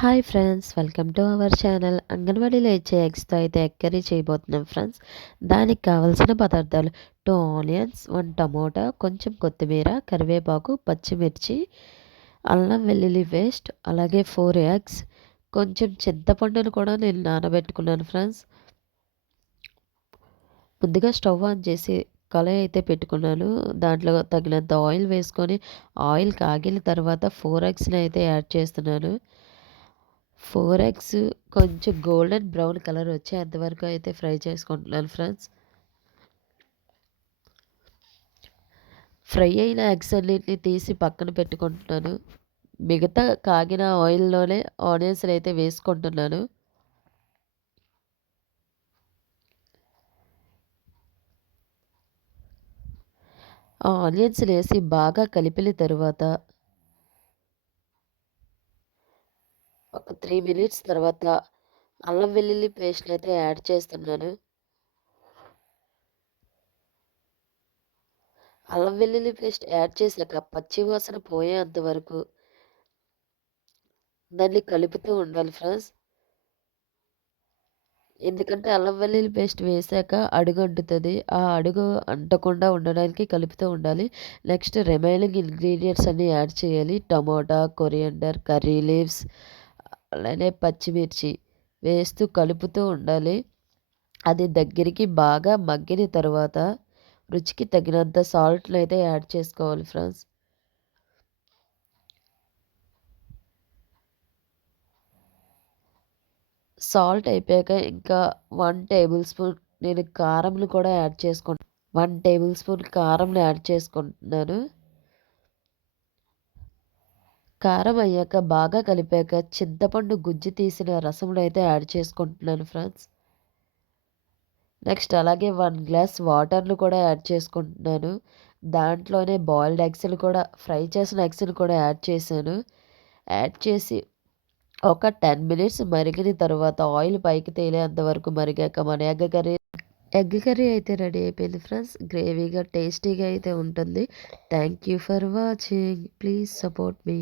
Hi friends, welcome to our channel. అంగన్వాడీలో ఇచ్చే ఎగ్స్తో అయితే ఎగ్ కర్రీ చేయబోతున్నాం ఫ్రెండ్స్. దానికి కావాల్సిన పదార్థాలు: 2 ఆనియన్స్, 1 టమోటా, కొంచెం కొత్తిమీర, కరివేపాకు, పచ్చిమిర్చి, అల్లం వెల్లుల్లి పేస్ట్, అలాగే 4 ఎగ్స్, కొంచెం చింతపండును కూడా నేను నానబెట్టుకున్నాను ఫ్రెండ్స్. ముందుగా స్టవ్ ఆన్ చేసి కళాయి అయితే పెట్టుకున్నాను. దాంట్లో తగినంత ఆయిల్ వేసుకొని, ఆయిల్ కాగిన తర్వాత 4 ఎగ్స్ని అయితే యాడ్ చేస్తున్నాను. 4 ఎగ్స్ కొంచెం గోల్డెన్ బ్రౌన్ కలర్ వచ్చేంతవరకు అయితే ఫ్రై చేసుకుంటున్నాను ఫ్రెండ్స్. ఫ్రై అయిన ఎగ్స్ అన్నిటిని తీసి పక్కన పెట్టుకుంటున్నాను. మిగతా కాగిన ఆయిల్లోనే ఆనియన్స్ని అయితే వేసుకుంటున్నాను. ఆ ఆనియన్స్ వేసి బాగా కలిపిన తరువాత ఒక 3 మినిట్స్ తర్వాత అల్లం వెల్లుల్లి పేస్ట్ని అయితే యాడ్ చేస్తున్నాను. అల్లం వెల్లుల్లి పేస్ట్ యాడ్ చేశాక పచ్చి వాసన పోయేంత వరకు దాన్ని కలుపుతూ ఉండాలి ఫ్రెండ్స్. ఎందుకంటే అల్లం వెల్లుల్లి పేస్ట్ వేశాక అడుగు అంటుతుంది. ఆ అడుగు అంటకుండా ఉండడానికి కలుపుతూ ఉండాలి. నెక్స్ట్ రిమైనింగ్ ఇంగ్రీడియంట్స్ అన్నీ యాడ్ చేయాలి. టమోటా, కొరియండర్, కర్రీ లీవ్స్, అలానే పచ్చిమిర్చి వేస్తూ కలుపుతూ ఉండాలి. అది దగ్గరికి బాగా మగ్గిన తర్వాత రుచికి తగినంత సాల్ట్ని అయితే యాడ్ చేసుకోవాలి ఫ్రెండ్స్. సాల్ట్ అయిపోయాక ఇంకా 1 టేబుల్ స్పూన్ నేను కారంను కూడా యాడ్ చేసుకుంటాను. 1 టేబుల్ స్పూన్ కారంని యాడ్ చేసుకుంటున్నాను. కారం అయ్యాక బాగా కలిపాక చింతపండు గుజ్జు తీసిన రసమును అయితే యాడ్ చేసుకుంటున్నాను ఫ్రెండ్స్. నెక్స్ట్ అలాగే 1 గ్లాస్ వాటర్ను కూడా యాడ్ చేసుకుంటున్నాను. దాంట్లోనే బాయిల్డ్ ఎగ్స్ని కూడా ఫ్రై చేసిన ఎగ్స్ని కూడా యాడ్ చేశాను. యాడ్ చేసి ఒక 10 మినిట్స్ మరిగిన తర్వాత ఆయిల్ పైకి తేలేంత వరకు మరిగాక మన ఎగ్ కర్రీ అయితే రెడీ అయిపోయింది ఫ్రెండ్స్. గ్రేవీగా టేస్టీగా అయితే ఉంటుంది. Thank you for watching. Please support me.